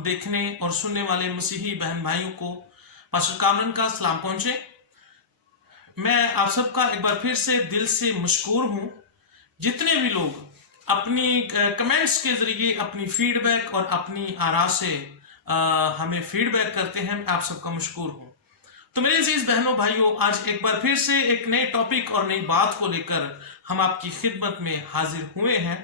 देखने और सुनने वाले मसीही बहन भाइयों को पास्टर कामरन का सलाम पहुंचे। मैं आप सबका एक बार फिर से दिल से मशकूर हूं। जितने भी लोग अपनी कमेंट्स के जरिए अपनी फीडबैक और अपनी आरा से हमें फीडबैक करते हैं, आप सबका मशकूर हूं। तो मेरे अजीज बहनों भाइयों, आज एक बार फिर से एक नए टॉपिक और नई बात को लेकर हम आपकी खिदमत में हाजिर हुए हैं।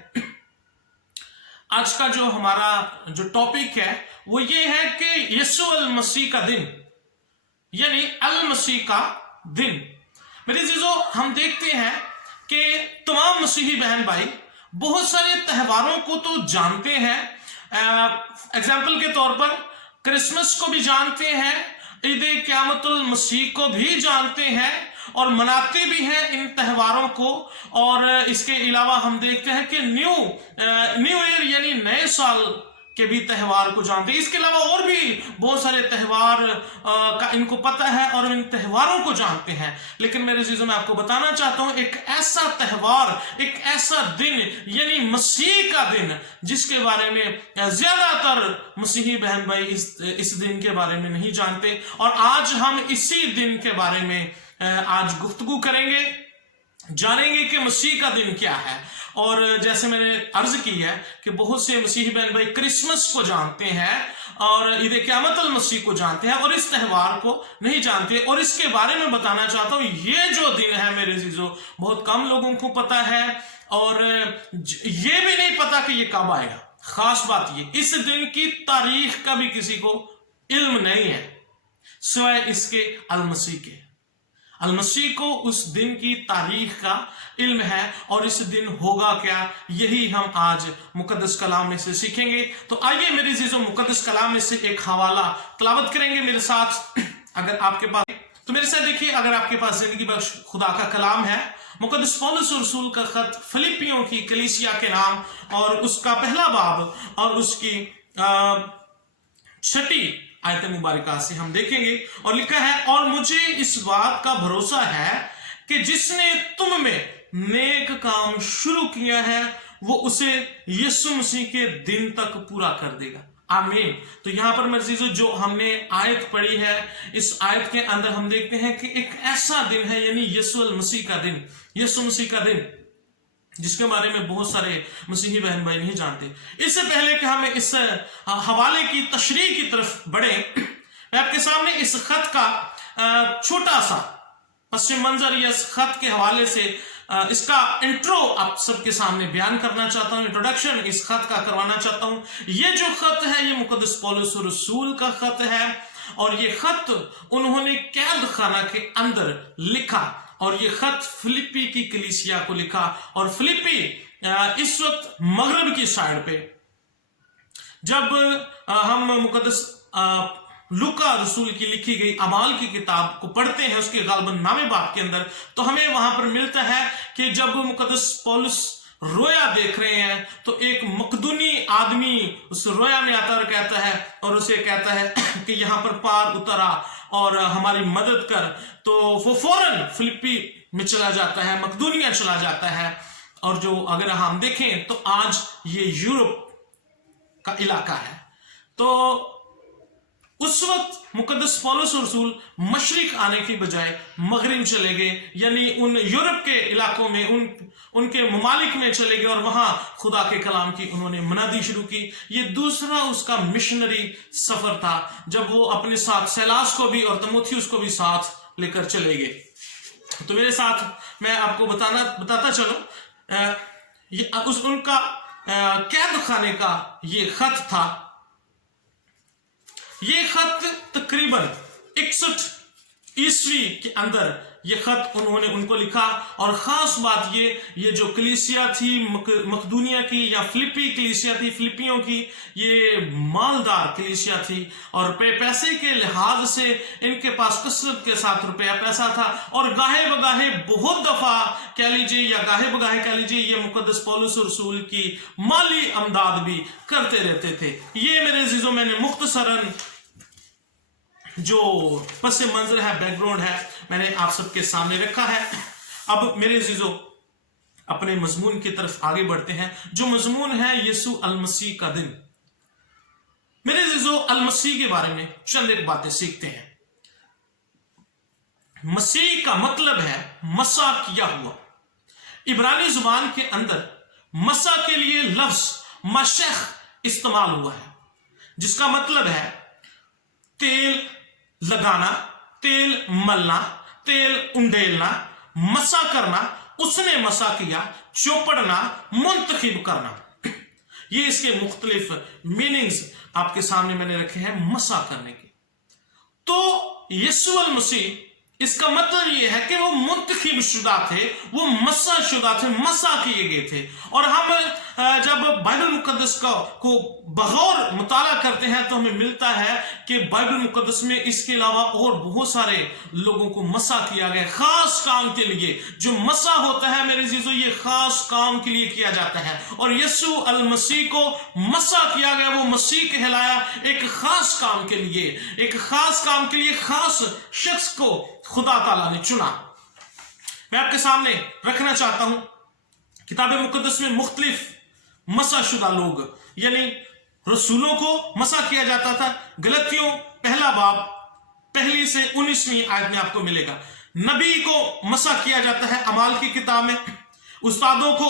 आज का जो हमारा जो टॉपिक है वो ये है कि यीशु अल मसीह का दिन, यानी अल मसीह का दिन। मेरे अजीजों, हम देखते हैं कि तमाम मसीही बहन भाई बहुत सारे त्योहारों को तो जानते हैं। एग्जाम्पल के तौर पर क्रिसमस को भी जानते हैं, ईद क़यामतुल मसीह को भी जानते हैं और मनाते भी हैं इन त्योहारों को। और इसके अलावा हम देखते हैं कि न्यू ईयर यानी नए साल के भी त्यौहार को जानते हैं। इसके अलावा और भी बहुत सारे त्यौहार का इनको पता है और इन त्योहारों को जानते हैं। लेकिन मेरे चीजों में आपको बताना चाहता हूं एक ऐसा त्यौहार, एक ऐसा दिन यानी मसीह का दिन, जिसके बारे में ज्यादातर मसीही बहन भाई इस दिन के बारे में नहीं जानते। और आज हम इसी दिन के बारे में आज गुफ्तगू करेंगे, जानेंगे कि मसीह का दिन क्या है। और जैसे मैंने अर्ज की है कि बहुत से मसीही बहन भाई क्रिसमस को जानते हैं और ईद क़यामतुल मसीह को जानते हैं और इस त्यौहार को नहीं जानते। और इसके बारे में बताना चाहता हूं, ये जो दिन है मेरे अजीजों, बहुत कम लोगों को पता है और ये भी नहीं पता कि ये कब आएगा। खास बात ये, इस दिन की तारीख का भी किसी को इल्म नहीं है सिवाय इसके अलमसीह के। अलमसीह को उस दिन की तारीख का इल्म है और इस दिन होगा क्या, यही हम आज मुकद्दस कलाम में से सीखेंगे। तो आइए मेरे अजीजों, मुकद्दस कलाम में से एक हवाला तलावत करेंगे मेरे साथ। अगर आपके पास तो मेरे साथ देखिए, अगर आपके पास जिंदगी बख्श खुदा का कलाम है, मुकद्दस पौलुस रसूल का खत फिलिपियों की कलीसिया के नाम और उसका पहला बाब और उसकी 6ठी आयत मुबारका से हम देखेंगे। और लिखा है, और मुझे इस बात का भरोसा है कि जिसने तुम में नेक काम शुरू किया है वो उसे यीशु मसीह के दिन तक पूरा कर देगा। आमीन। तो यहां पर मेरे अजीजों, जो हमने आयत पढ़ी है, इस आयत के अंदर हम देखते हैं कि एक ऐसा दिन है यानी यीशु मसीह का दिन, यीशु मसीह का दिन, जिसके बारे में बहुत सारे मसीही बहन भाई नहीं जानते। इससे पहले कि हम इस हवाले की तशरीह की तरफ बढ़े, मैं आपके सामने इस खत का छोटा सा पस मंजर या इस खत के हवाले से इसका इंट्रो आप सबके सामने बयान करना चाहता हूं, इंट्रोडक्शन इस खत का करवाना चाहता हूं। ये जो खत है ये मुकद्दस पौलुस रसूल का खत है और ये खत उन्होंने कैद खाना के अंदर लिखा और ये खत फिलिपी की कलीसिया को लिखा। और फिलिपी इस वक्त मगरब की साइड पे, जब हम मुकद्दस लूका रसूल की लिखी गई अमाल की किताब को पढ़ते हैं, उसके गालबन नामे बाब के अंदर, तो हमें वहां पर मिलता है कि जब मुकद्दस पौलुस रोया देख रहे हैं तो एक मकदूनी आदमी उस रोया में आता और कहता है और उसे कहता है कि यहां पर पार उतरा और हमारी मदद कर। तो वो फौरन फिलिपी में चला जाता है, मकदूनिया चला जाता है। और जो अगर हम देखें तो आज ये यूरोप का इलाका है। तो उस वक्त मुकद्दस पौलुस रसूल मशरिक आने की बजाय मगरिब चले गए, यानी उन यूरोप के इलाकों में, उनके ममालिक में चले गए और वहां खुदा के कलाम की उन्होंने मनादी शुरू की। ये दूसरा उसका मिशनरी सफर था, जब वो अपने साथ सैलास को भी और तीमुथियुस को भी साथ लेकर चले गए। तो मेरे साथ मैं आपको बताता चलूं, उनका कैद खाने का ये खत था। ये खत तकरीबन 61 ईस्वी के अंदर ये खत उन्होंने उनको लिखा। और खास बात ये जो कलीसिया थी मकदूनिया की या फिलिपी कलीसिया थी, फिलिपियों की, ये मालदार कलीसिया थी और पैसे के लिहाज से इनके पास कसरत के साथ रुपया पैसा था। और गाहे बगाहे बहुत दफा कह लीजिए या गाहे बगाहे कह लीजिए, ये मुकद्दस पौलुस रसूल की माली अमदाद भी करते रहते थे। ये मेरे अजीजों, मैंने मुख्तसरन जो पस मंजर है, बैकग्राउंड है, मैंने आप सबके सामने रखा है। अब मेरे अजीजों, अपने मजमून की तरफ आगे बढ़ते हैं। जो मजमून है यीशु अल मसीह का दिन। मेरे अजीजों, अल मसीह के बारे में चंद एक बातें सीखते हैं। मसीह का मतलब है मसा किया हुआ। इब्रानी जुबान के अंदर मसा के लिए लफ्ज मशख इस्तेमाल हुआ है, जिसका मतलब है तेल लगाना, तेल मलना, तेल उंडेलना, मसा करना। उसने मसा किया, चौपड़ना, मुंतखिब करना। ये इसके मुख्तलिफ मीनिंग्स आपके सामने मैंने रखे हैं मसा करने के। तो यीशु अल मसीह, इसका मतलब यह है कि वो मुंतखिब शुदा थे, वो मसा शुदा थे, मसा किए गए थे। और हम जब बाइबल मुकद्दस को बगौर मुताला करते हैं तो हमें मिलता है कि बाइबल मुकद्दस में इसके अलावा और बहुत सारे लोगों को मसा किया गया खास काम के लिए। जो मसा होता है मेरे अजीजों, ये खास काम के लिए किया जाता है। और यीशु अल मसीह को मसा किया गया, वो मसीह कहलाया एक खास काम के लिए, एक खास काम के लिए खास शख्स को खुदा ताला ने चुना। मैं आपके सामने रखना चाहता हूं, किताब मुकद्दस में मुख्तलिफ मसा शुदा लोग यानी रसूलों को मसा किया जाता था। गलतियों पहला बाब 1 से 19वीं आयत में आपको मिलेगा। नबी को मसा किया जाता है अमाल की किताब में, उस्तादों को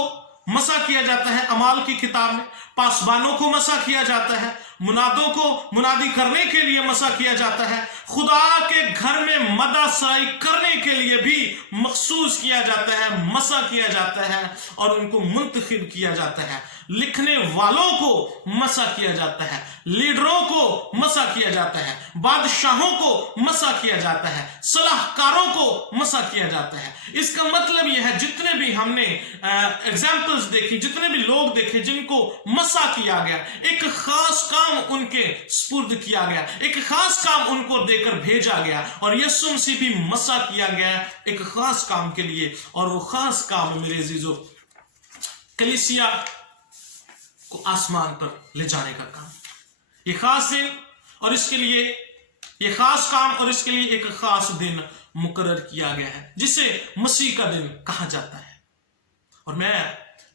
मसा किया जाता है अमाल की किताब में, पासबानों को मसा किया जाता है, मुनादों को मुनादी करने के लिए मसा किया जाता है, खुदा के घर में मदा सराई करने के लिए भी मखसूस किया जाता है, मसा किया जाता है और उनको मुंतखिब किया जाता है। लिखने वालों को मसा किया जाता है, लीडरों को मसा किया जाता है, बादशाहों को मसा किया जाता है, सलाहकारों को मसा किया जाता है। इसका मतलब यह है, जितने भी हमने एग्जाम्पल्स देखी, जितने भी लोग देखे जिनको मसा किया गया, एक खास काम उनके स्पुर्द किया गया, एक खास काम उनको देकर भेजा गया। और यीशु मसीह भी मसा किया गया एक खास काम के लिए, और वो खास काम मेरे अजीजों कलीसिया को आसमान पर ले जाने का काम। ये खास दिन और इसके लिए ये खास काम और इसके लिए एक खास दिन मुकर्रर किया गया है, जिसे मसीह का दिन कहा जाता है। और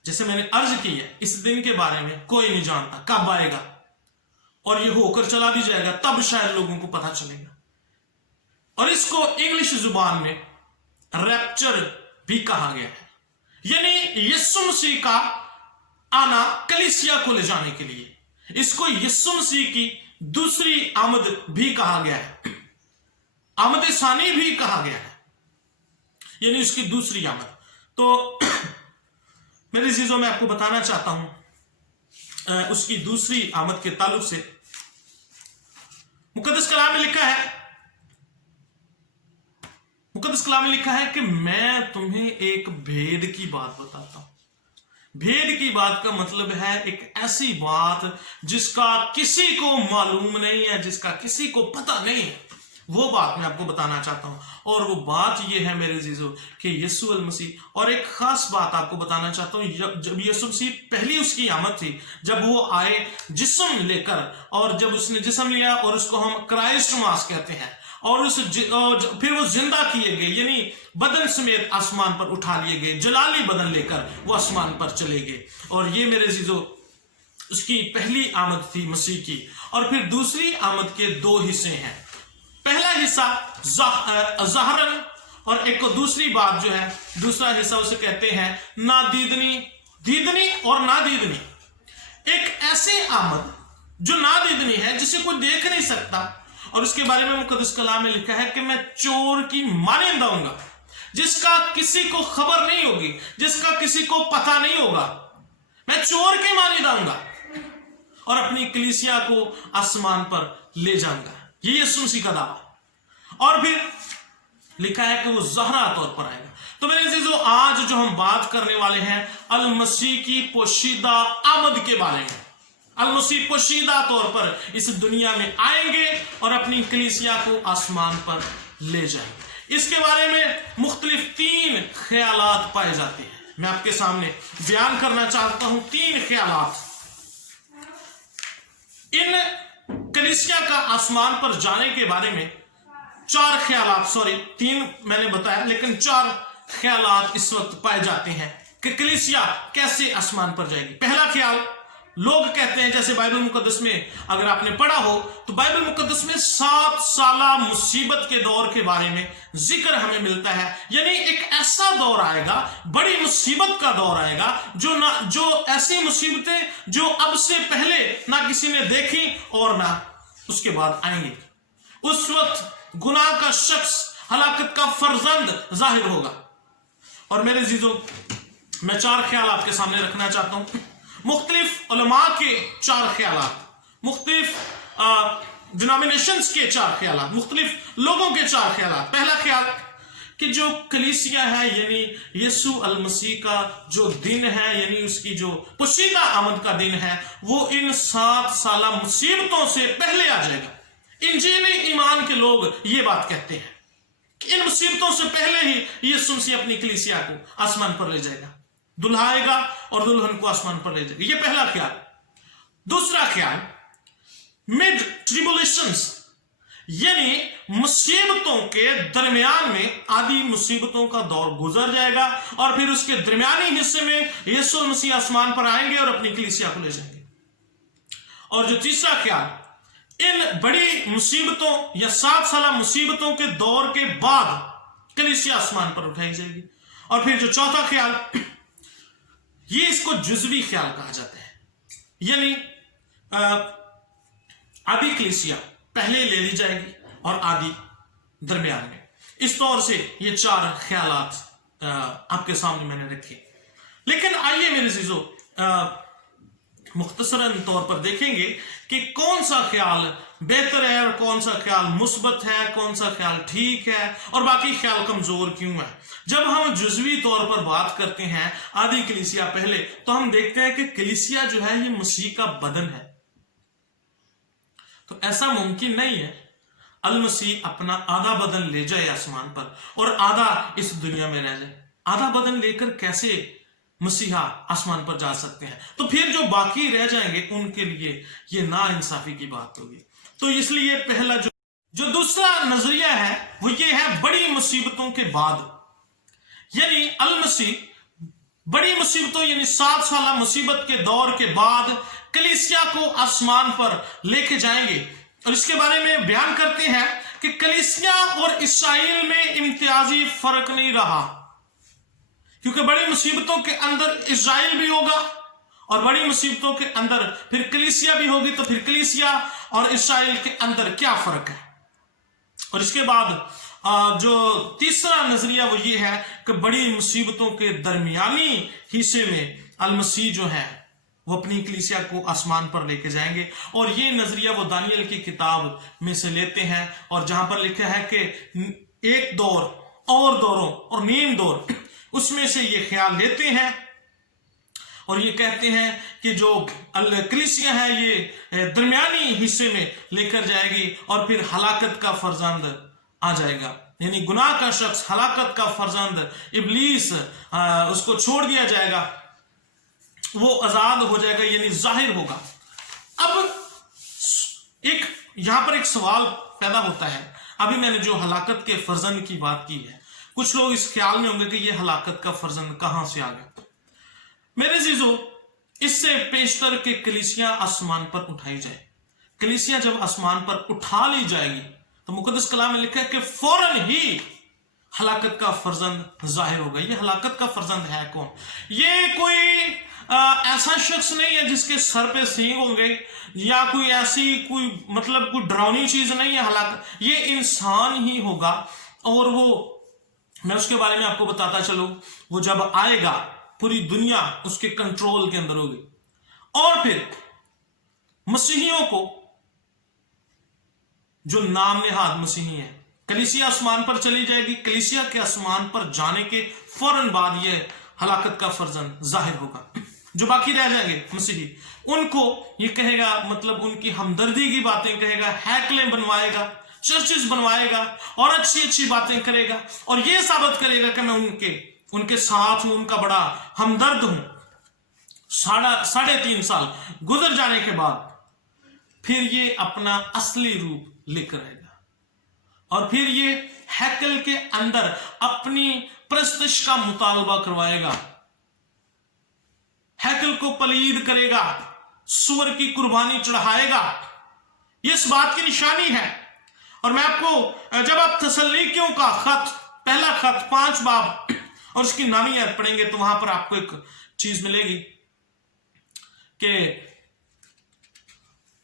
जैसे मैंने अर्ज की है, इस दिन के बारे में कोई नहीं जानता कब आएगा, और ये होकर चला भी जाएगा, तब शायद लोगों को पता चलेगा। और इसको इंग्लिश जुबान में रैप्चर भी कहा गया है, यानी यीशु मसीह का आना कलीसिया को ले जाने के लिए। इसको यीशु मसीह की दूसरी आमद भी कहा गया है, आमद सानी भी कहा गया है, यानी उसकी दूसरी आमद। तो मेरी चीजों में आपको बताना चाहता हूं उसकी दूसरी आमद के ताल्लुक से मुकद्दस कलाम में लिखा है कि मैं तुम्हें एक भेद की बात बताता हूं। भेद की बात का मतलब है एक ऐसी बात जिसका किसी को मालूम नहीं है, जिसका किसी को पता नहीं है, वो बात मैं आपको बताना चाहता हूं। और वो बात ये है मेरे अजीजों कि यीशु अल मसीह, और एक खास बात आपको बताना चाहता हूं, जब यीशु मसीह पहली उसकी आमद थी, जब वो आए जिस्म लेकर, और जब उसने जिस्म लिया और उसको हम क्राइस्ट मास कहते हैं, और फिर वो जिंदा किए गए, यानी बदन समेत आसमान पर उठा लिए गए, जलाली बदन लेकर वो आसमान पर चले गए। और ये मेरे अजीजों उसकी पहली आमद थी मसीह की। और फिर दूसरी आमद के दो हिस्से हैं। पहला हिस्सा ज़ाहरन, और एक दूसरी बात जो है, दूसरा हिस्सा उसे कहते हैं नादीदनी, दीदनी और नादीदनी। एक ऐसी आमद जो नादीदनी है, जिसे कोई देख नहीं सकता, और उसके बारे में मुकद्दस कलाम में लिखा है कि मैं चोर की मानंद आऊंगा, जिसका किसी को खबर नहीं होगी, जिसका किसी को पता नहीं होगा। मैं चोर की मानंद आऊंगा और अपनी कलीसिया को आसमान पर ले जाऊंगा। ये यीशु मसीह का दावा। और फिर लिखा है कि वो ज़हरा तौर पर आएगा। तो मेरे अजीजों, आज जो हम बात करने वाले हैं अल मसीह की पोशीदा आमद के बारे में। अल मसीह पोशीदा तौर पर इस दुनिया में आएंगे और अपनी कलीसिया को आसमान पर ले जाएंगे। इसके बारे में मुख्तलिफ 3 ख्यालात पाए जाते हैं। मैं आपके सामने बयान करना चाहता हूं 3 ख्यालात। इन कलीसिया का आसमान पर जाने के बारे में 4 ख्यालात, 3 मैंने बताया, लेकिन 4 ख्यालात इस वक्त पाए जाते हैं कि कलीसिया कैसे आसमान पर जाएगी। पहला ख्याल, लोग कहते हैं, जैसे बाइबल मुकद्दस में अगर आपने पढ़ा हो तो बाइबल मुकद्दस में 7 साला मुसीबत के दौर के बारे में जिक्र हमें मिलता है। यानी एक ऐसा दौर आएगा, बड़ी मुसीबत का दौर आएगा, जो ऐसी मुसीबतें जो अब से पहले ना किसी ने देखी और ना उसके बाद आएंगे। उस वक्त गुनाह का शख्स, हलाकत का फर्जंद जाहिर होगा। और मेरे जीजों, मैं 4 ख्याल आपके सामने रखना चाहता हूं, मुख्तलिफ उलमा के 4 ख्यालात, मुख्तलिफ डिनोमिनेशंस के 4 ख्यालात, मुख्तलिफ लोगों के 4 ख्यालात। पहला ख्याल कि जो कलीसिया है, यानी यीशु अल मसीह का जो दिन है, यानी उसकी जो पोशीदा आमद का दिन है, वो इन 7 साला मुसीबतों से पहले आ जाएगा। इंजीली ईमान के लोग ये बात कहते हैं कि इन मुसीबतों से पहले ही यीशु मसीह अपनी कलीसिया को आसमान पर ले जाएगा, दुल्हाएगा और दुल्हन को आसमान पर ले जाएगा। ये पहला ख्याल। दूसरा ख्याल, मिड ट्रिबुलेशंस, यानी मुसीबतों के दरमियान में आदि मुसीबतों का दौर गुजर जाएगा और फिर उसके दरमियानी हिस्से में यीशु मसीह आसमान पर आएंगे और अपनी कलीसिया को ले जाएंगे। और जो तीसरा ख्याल, इन बड़ी मुसीबतों या 7 साला मुसीबतों के दौर के बाद कलीसिया आसमान पर उठाई जाएगी। और फिर जो चौथा ख्याल, ये इसको जुज़वी ख्याल कहा जाता है, यानी आधी कलीसिया पहले ले ली जाएगी और आधी दरमियान में। इस तौर से ये 4 ख्यालात आपके सामने मैंने रखे। लेकिन आइए मेरे जीजो, मुख्तसरन तौर पर देखेंगे कि कौन सा ख्याल बेहतर है और कौन सा ख्याल मुस्बत है, कौन सा ख्याल ठीक है और बाकी ख्याल कमजोर क्यों है। जब हम जुज़वी तौर पर बात करते हैं आधी कलीसिया पहले, तो हम देखते हैं कि कलीसिया जो है ये मसीह का बदन है। तो ऐसा मुमकिन नहीं है अल मसीह अपना आधा बदन ले जाए आसमान पर और आधा इस दुनिया में रह जाए। आधा बदन लेकर कैसे मसीहा आसमान पर जा सकते हैं? तो फिर जो बाकी रह जाएंगे उनके लिए ये नाइंसाफी की बात होगी। तो इसलिए पहला जो दूसरा नजरिया है वो ये है बड़ी मुसीबतों के बाद, यानी अल मसीह बड़ी मुसीबतों यानी 7 साला मुसीबत के दौर के बाद कलीसिया को आसमान पर लेके जाएंगे। और इसके बारे में बयान करते हैं कि कलीसिया और इसराइल में इम्तियाजी फर्क नहीं रहा, क्योंकि बड़ी मुसीबतों के अंदर इजराइल भी होगा और बड़ी मुसीबतों के अंदर फिर कलीसिया भी होगी। तो फिर कलीसिया और इस्राएल के अंदर क्या फर्क है? और इसके बाद जो तीसरा नजरिया वो ये है कि बड़ी मुसीबतों के दरमियानी हिस्से में अल मसीह जो है वो अपनी कलीसिया को आसमान पर लेके जाएंगे। और ये नजरिया वो दानियल की किताब में से लेते हैं, और जहां पर लिखा है कि एक दौर और दौरों और नीम दौर, उसमें से ये ख्याल लेते हैं और ये कहते हैं कि जो कलीसिया है ये दरमियानी हिस्से में लेकर जाएगी और फिर हलाकत का फर्जंद आ जाएगा, यानी गुनाह का शख्स, हलाकत का फर्जंद इब्लीस, उसको छोड़ दिया जाएगा, वो आजाद हो जाएगा, यानी जाहिर होगा। अब एक यहां पर एक सवाल पैदा होता है। अभी मैंने जो हलाकत के फर्जंद की बात की है, कुछ लोग इस ख्याल में होंगे कि ये हलाकत का फर्जंद कहां से आ गया। मेरे जीजो, इससे पेशतर के कलीसिया आसमान पर उठाई जाए। कलीसिया जब आसमान पर उठा ली जाएगी तो मुकद्दस कलाम में लिखा है कि फौरन ही हलाकत का फर्जंद जाहिर होगा। ये हलाकत का फर्जंद है कौन? ये कोई ऐसा शख्स नहीं है जिसके सर पे सींग होंगे, या कोई ऐसी कोई डरावनी चीज नहीं है हलाकत। ये इंसान ही होगा, और वो मैं उसके बारे में आपको बताता चलूं, वो जब आएगा पूरी दुनिया उसके कंट्रोल के अंदर होगी, और फिर मसीहियों को जो नाम नेहाद मसीही है, कलीसिया आसमान पर चली जाएगी। कलीसिया के आसमान पर जाने के फौरन बाद ये हलाकत का फर्जंद जाहिर होगा। जो बाकी रह जाएंगे मसीही, उनको ये कहेगा, उनकी हमदर्दी की बातें कहेगा, हैकलें बनवाएगा, चर्चेस बनवाएगा और अच्छी अच्छी बातें करेगा, और ये साबित करेगा कि मैं उनके साथ हूं, उनका बड़ा हमदर्द हूं। 3.5 साल गुजर जाने के बाद फिर ये अपना असली रूप लेकर आएगा, और फिर ये हैकल के अंदर अपनी प्रस्तिश का मुतालबा करवाएगा, हैकल को पलीद करेगा, सूअर की कुर्बानी चढ़ाएगा। ये इस बात की निशानी है। और मैं आपको, जब आप थस्सलुनीकियों का खत, पहला खत 5 बाब और उसकी 9वीं आयत पढ़ेंगे तो वहां पर आपको एक चीज मिलेगी कि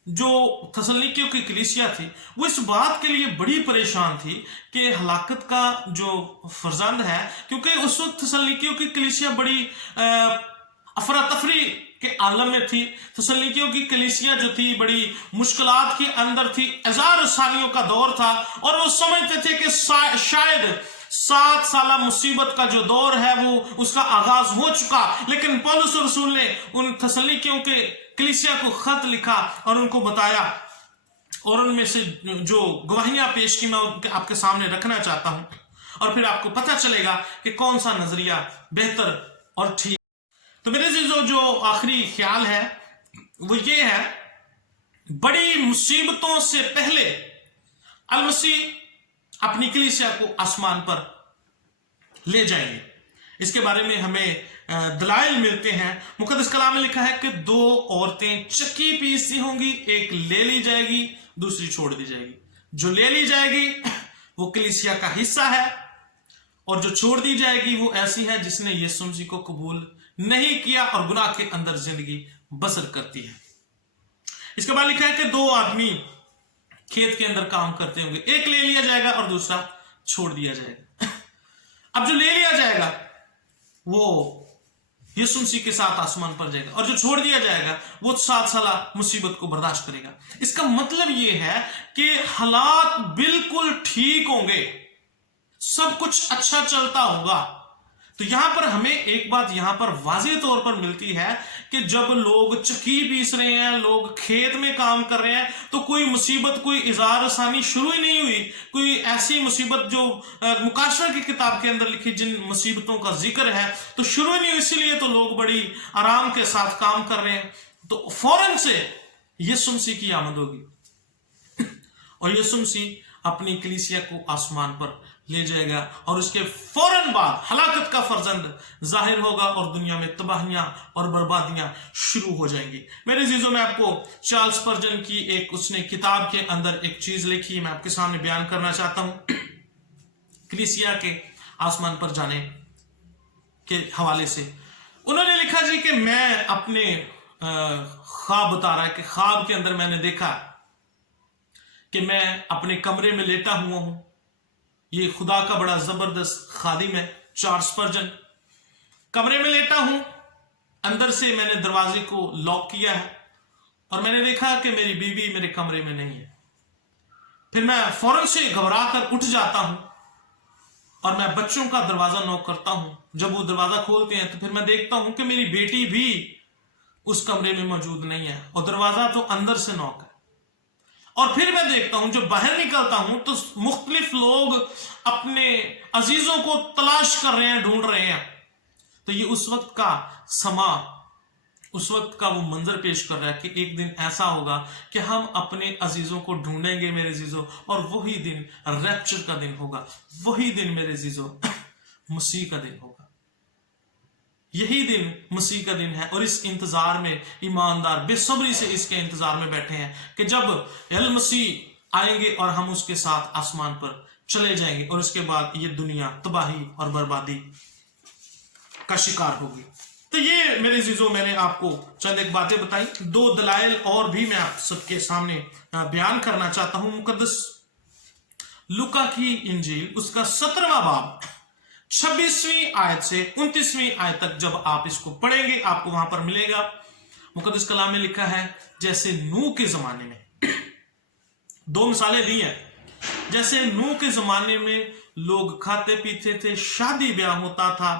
जो थस्सलुनीकियों की कलीसिया थी वो इस बात के लिए बड़ी परेशान थी कि हलाकत का जो फर्जंद है, क्योंकि उस वक्त थस्सलुनीकियों की कलीसिया बड़ी अफरा तफरी के आलम में थी। थस्सलुनीकियों की कलीसिया जो थी बड़ी मुश्किलात के अंदर थी, हजार सालियों का दौर था और वो समझते थे कि शायद 7 साला मुसीबत का जो दौर है वो उसका आगाज हो चुका। लेकिन पौलुस रसूल ने उन थस्सलुनीकियों के कलीसिया को खत लिखा और उनको बताया, और उनमें से जो गवाहियां पेश की मैं आपके सामने रखना चाहता हूं, और फिर आपको पता चलेगा कि कौन सा नजरिया बेहतर और ठीक। तो मेरे जो आखिरी ख्याल है वो ये है, बड़ी मुसीबतों से पहले अल मसीह अपनी कलीसिया को आसमान पर ले जाएंगे। इसके बारे में हमें दलाइल मिलते हैं। मुकद्दस कलाम में लिखा है कि 2 औरतें चक्की पीसती होंगी, एक ले ली जाएगी, दूसरी छोड़ दी जाएगी। जो ले ली जाएगी वो कलीसिया का हिस्सा है, और जो छोड़ दी जाएगी वो ऐसी है जिसने यीशु मसीह को कबूल नहीं किया और गुनाह के अंदर जिंदगी बसर करती है। इसके बाद लिखा है कि 2 आदमी खेत के अंदर काम करते होंगे, एक ले लिया जाएगा और दूसरा छोड़ दिया जाएगा। अब जो ले लिया जाएगा वो यीशु मसीह के साथ आसमान पर जाएगा, और जो छोड़ दिया जाएगा वो 7 साला मुसीबत को बर्दाश्त करेगा। इसका मतलब ये है कि हालात बिल्कुल ठीक होंगे, सब कुछ अच्छा चलता होगा। तो यहां पर हमें एक बात यहां पर वाज़ेह तौर पर मिलती है कि जब लोग चक्की पीस रहे हैं, लोग खेत में काम कर रहे हैं, तो कोई मुसीबत, कोई इज़ार आसानी शुरू ही नहीं हुई। कोई ऐसी मुसीबत जो मुकाशरा की किताब के अंदर लिखी जिन मुसीबतों का जिक्र है तो शुरू ही नहीं हुई, इसीलिए तो लोग बड़ी आराम के साथ काम कर रहे हैं। तो फौरन से यीशु मसीह की आमद होगी और यीशु मसीह अपनी कलीसिया को आसमान पर ले जाएगा, और उसके फौरन बाद हलाकत का फर्जंद जाहिर होगा और दुनिया में तबाहियां और बर्बादियां शुरू हो जाएंगी। मेरे अजीजों, मैं आपको चार्ल्स स्पर्जन की एक उसने किताब के अंदर एक चीज लिखी, मैं आपके सामने बयान करना चाहता हूं कलीसिया के आसमान पर जाने के हवाले से। उन्होंने लिखा जी कि मैं अपने ख्वाब बता रहा है कि ख्वाब के अंदर मैंने देखा कि मैं अपने कमरे में लेटा हुआ हूं। ये खुदा का बड़ा जबरदस्त खादिम है चार्ल्स स्पर्जन। कमरे में लेटा हूं, अंदर से मैंने दरवाजे को लॉक किया है और मैंने देखा कि मेरी बीवी मेरे कमरे में नहीं है। फिर मैं फौरन से घबरा कर उठ जाता हूं और मैं बच्चों का दरवाजा नॉक करता हूं। जब वो दरवाजा खोलते हैं तो फिर मैं देखता हूं कि मेरी बेटी भी उस कमरे में मौजूद नहीं है और दरवाजा तो अंदर से नॉक है। और फिर मैं देखता हूं, जब बाहर निकलता हूं तो मुख्तलिफ लोग अपने अजीजों को तलाश कर रहे हैं, ढूंढ रहे हैं। तो ये उस वक्त का समा, उस वक्त का वो मंजर पेश कर रहा है कि एक दिन ऐसा होगा कि हम अपने अजीजों को ढूंढेंगे मेरे अजीजों, और वही दिन रैप्चर का दिन होगा। वही दिन मेरे अजीजों मसीह का दिन होगा। यही दिन मसीह का दिन है और इस इंतजार में ईमानदार बेसब्री से इसके इंतजार में बैठे हैं कि जब अल मसीह आएंगे और हम उसके साथ आसमान पर चले जाएंगे और उसके बाद ये दुनिया तबाही और बर्बादी का शिकार होगी। तो ये मेरे अजीजों, मैंने आपको चंद एक बातें बताई। 2 दलाइल और भी मैं आप सबके सामने बयान करना चाहता हूं। मुकद्दस लूका की इंजील उसका 17वां बाब 26वीं आयत से 29वीं आयत तक जब आप इसको पढ़ेंगे आपको वहां पर मिलेगा। मुकद्दस कलाम में लिखा है, जैसे नूह के जमाने में 2 मिसालें दी हैं। जैसे नूह के जमाने में लोग खाते पीते थे, शादी ब्याह होता था,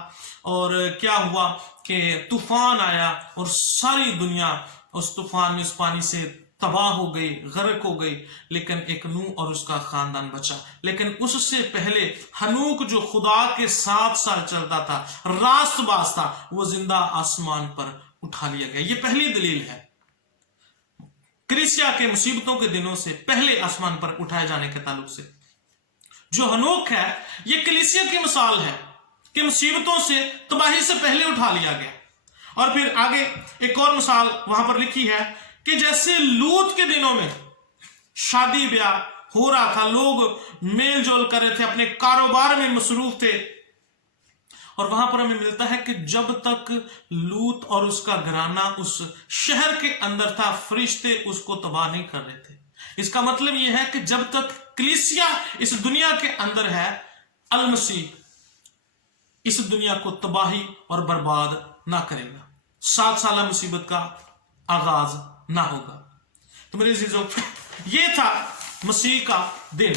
और क्या हुआ कि तूफान आया और सारी दुनिया उस तूफान में, उस पानी से तबाह हो गई, गर्क हो गई, लेकिन एक नूह और उसका खानदान बचा। लेकिन उससे पहले हनूक जो खुदा के 7 साल चलता था, रास्तबाज था, वो जिंदा आसमान पर उठा लिया गया। ये पहली दलील है कलीसिया के मुसीबतों के दिनों से पहले आसमान पर उठाए जाने के ताल्लुक से। जो हनूक है ये कलीसिया की मिसाल है कि मुसीबतों से, तबाही से पहले उठा लिया गया। और फिर आगे एक और मिसाल वहां पर लिखी है कि जैसे लूत के दिनों में शादी ब्याह हो रहा था, लोग मेल जोल कर रहे थे, अपने कारोबार में मसरूफ थे, और वहां पर हमें मिलता है कि जब तक लूत और उसका घराना उस शहर के अंदर था, फरिश्ते उसको तबाह नहीं कर रहे थे। इसका मतलब यह है कि जब तक कलीसिया इस दुनिया के अंदर है, अल मसीह इस दुनिया को तबाही और बर्बाद ना करेगा, 7 साल मुसीबत का आगाज ना होगा। तो मेरे अजीजों, ये था मसीह का दिन।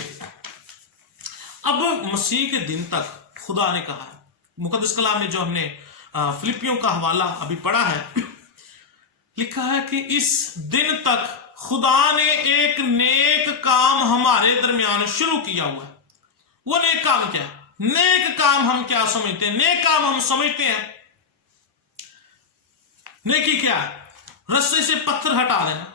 अब मसीह के दिन तक खुदा ने कहा है, मुकद्दस कलाम में जो हमने फिलिपियों का हवाला अभी पढ़ा है, लिखा है कि इस दिन तक खुदा ने एक नेक काम हमारे दरमियान शुरू किया हुआ है। वो नेक काम क्या है? नेक काम हम क्या समझते हैं? नेक काम हम समझते हैं, नेकी क्या है? रस्से से पत्थर हटा देना,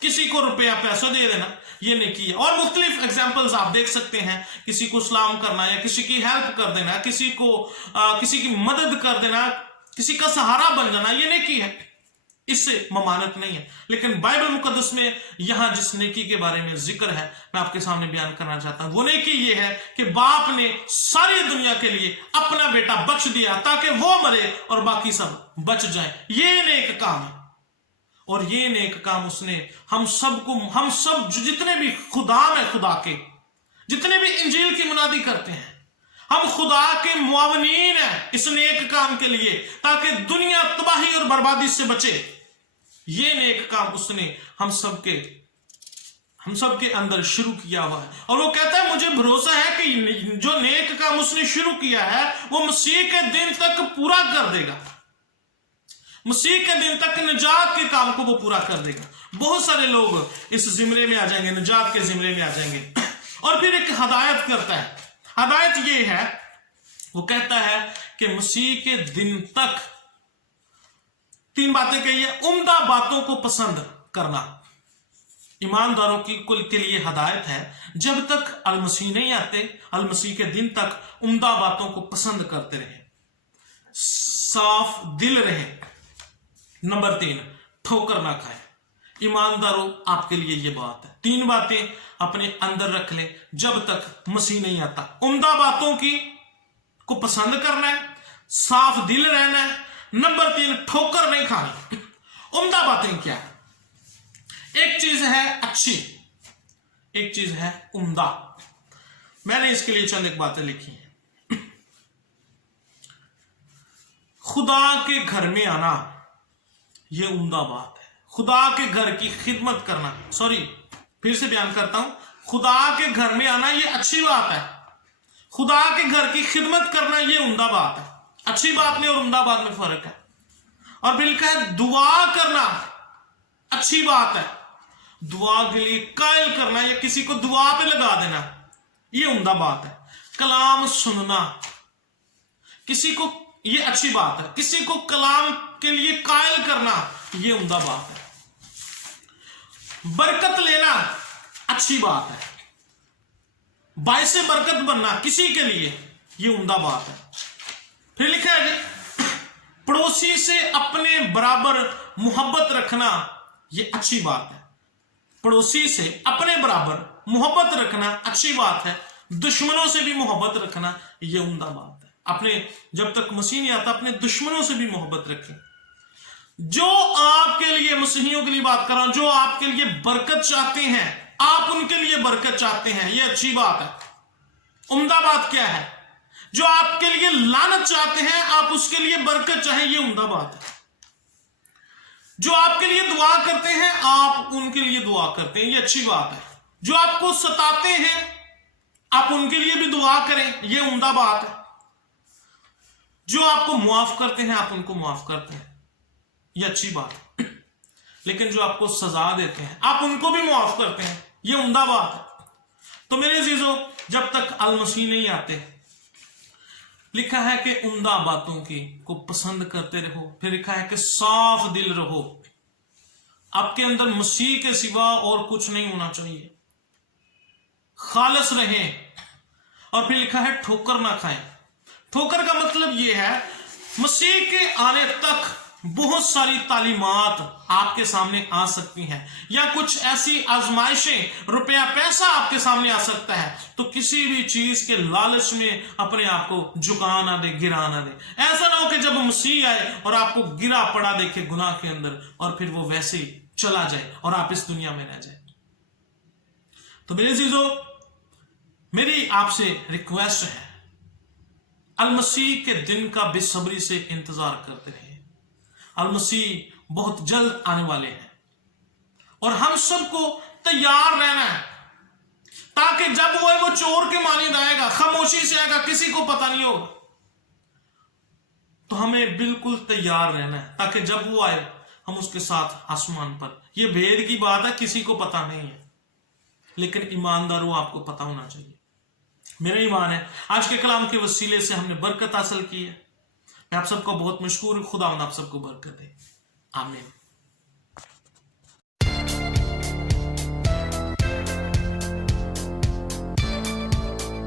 किसी को रुपया पैसा दे देना, ये नेकी है। और मुख्तलिफ एग्जाम्पल्स आप देख सकते हैं, किसी को सलाम करना या किसी की हेल्प कर देना, किसी की मदद कर देना, किसी का सहारा बन जाना, ये नेकी है, इससे ममानत नहीं है। लेकिन बाइबल मुकद्दस में यहां जिस नेकी के बारे में जिक्र है, मैं आपके सामने बयान करना चाहता हूं। वो नेकी ये है कि बाप ने सारी दुनिया के लिए अपना बेटा बख्श दिया ताकि वो मरे और बाकी सब बच जाए। ये नेक काम है, और ये नेक काम उसने हम सब जितने भी खुदाम है, खुदा के जितने भी इंजील की मुनादी करते हैं, हम खुदा के मुआवनीन हैं इस नेक काम के लिए, ताकि दुनिया तबाही और बर्बादी से बचे। ये नेक काम उसने हम सब के अंदर शुरू किया हुआ है। और वो कहता है, मुझे भरोसा है कि जो नेक काम उसने शुरू किया है वो मसीह के दिन तक पूरा कर देगा। मसीह के दिन तक निजात के काम को वो पूरा कर देगा। बहुत सारे लोग इस जिम्रे में आ जाएंगे, निजात के जिम्रे में आ जाएंगे। और फिर एक हदायत करता है। हदायत ये है, वो कहता है कि मसीह के दिन तक 3 बातें कही है। उम्दा बातों को पसंद करना ईमानदारों की कुल के लिए हदायत है। जब तक अल मसीह नहीं आते, अल मसीह के दिन तक उम्दा बातों को पसंद करते रहे, साफ दिल रहे। नंबर 3, ठोकर ना खाए। ईमानदारों, आपके लिए ये बात है। 3 बातें अपने अंदर रख ले जब तक मसीह नहीं आता। उम्दा बातों को पसंद करना है, साफ दिल रहना है। नंबर 3, ठोकर नहीं खानी। उम्दा बातें क्या है? एक चीज है अच्छी, एक चीज है उम्दा। मैंने इसके लिए चंद एक बातें लिखी हैं। खुदा के घर में आना, यह उम्दा बात है। खुदा के घर की खिदमत करना, फिर से बयान करता हूं, खुदा के घर में आना यह अच्छी बात है। खुदा के घर की खिदमत करना यह उम्दा बात है। अच्छी बात में और उम्दा बात में फर्क है। और फिर लिखा है दुआ करना अच्छी बात है। दुआ के लिए कायल करना या किसी को दुआ पे लगा देना, यह उम्दा बात है। कलाम सुनना किसी को, यह अच्छी बात है। किसी को कलाम के लिए कायल करना, यह उम्दा बात है। बरकत लेना अच्छी बात है। बाइसे बरकत बनना किसी के लिए, यह उम्दा बात है। फिर लिखा है पड़ोसी से अपने बराबर मोहब्बत रखना, यह अच्छी बात है। पड़ोसी से अपने बराबर मोहब्बत रखना अच्छी बात है। दुश्मनों से भी मोहब्बत रखना, यह उम्दा बात है। अपने, जब तक मसीह नहीं आता, अपने दुश्मनों से भी मोहब्बत रखें। जो आपके लिए, मसीहियों के लिए बात कर रहा हूं, जो आपके लिए बरकत चाहते हैं, आप उनके लिए बरकत चाहते हैं, यह अच्छी बात है। उम्दा बात क्या है? जो आपके लिए लानत चाहते हैं, आप उसके लिए बरकत चाहें, यह उम्दा बात है। जो आपके लिए दुआ करते हैं, आप उनके लिए दुआ करते हैं, यह अच्छी बात है। जो आपको सताते हैं, आप उनके लिए भी दुआ करें, यह उम्दा बात है। जो आपको मुआफ करते हैं, आप उनको मुआफ करते हैं, यह अच्छी बात है। लेकिन जो आपको सजा देते हैं, आप उनको भी मुआफ करते हैं, यह उम्दा बात है। तो मेरे अजीजों, जब तक अल मसीह नहीं आते, लिखा है कि उम्दा बातों को पसंद करते रहो। फिर लिखा है कि साफ दिल रहो। आपके अंदर मसीह के सिवा और कुछ नहीं होना चाहिए। खालिस रहें। और फिर लिखा है ठोकर ना खाएं। ठोकर का मतलब यह है, मसीह के आने तक बहुत सारी तालीमात आपके सामने आ सकती हैं, या कुछ ऐसी आजमाइशें, रुपया पैसा आपके सामने आ सकता है, तो किसी भी चीज के लालच में अपने आप को झुका ना दे, गिरा ना दे। ऐसा ना हो कि जब मसीह आए और आपको गिरा पड़ा देखे गुनाह के अंदर, और फिर वो वैसे ही चला जाए और आप इस दुनिया में रह जाए। तो मेरे अजीजों, मेरी आपसे रिक्वेस्ट है, अलमसीह के दिन का बेसब्री से इंतजार करते रहिए। अलमसीह बहुत जल्द आने वाले हैं और हम सबको तैयार रहना है, ताकि जब वो चोर के मानिंद आएगा, खामोशी से आएगा, किसी को पता नहीं होगा, तो हमें बिल्कुल तैयार रहना है, ताकि जब वो आए हम उसके साथ आसमान पर। यह भेद की बात है, किसी को पता नहीं है, लेकिन ईमानदार वो आपको पता होना चाहिए। मेरा ईमान है आज के कलाम के वसीले से हमने बरकत हासिल की है। मैं आप सबको बहुत मशकूर, खुदा आप सबको बरकत दे। आमीन।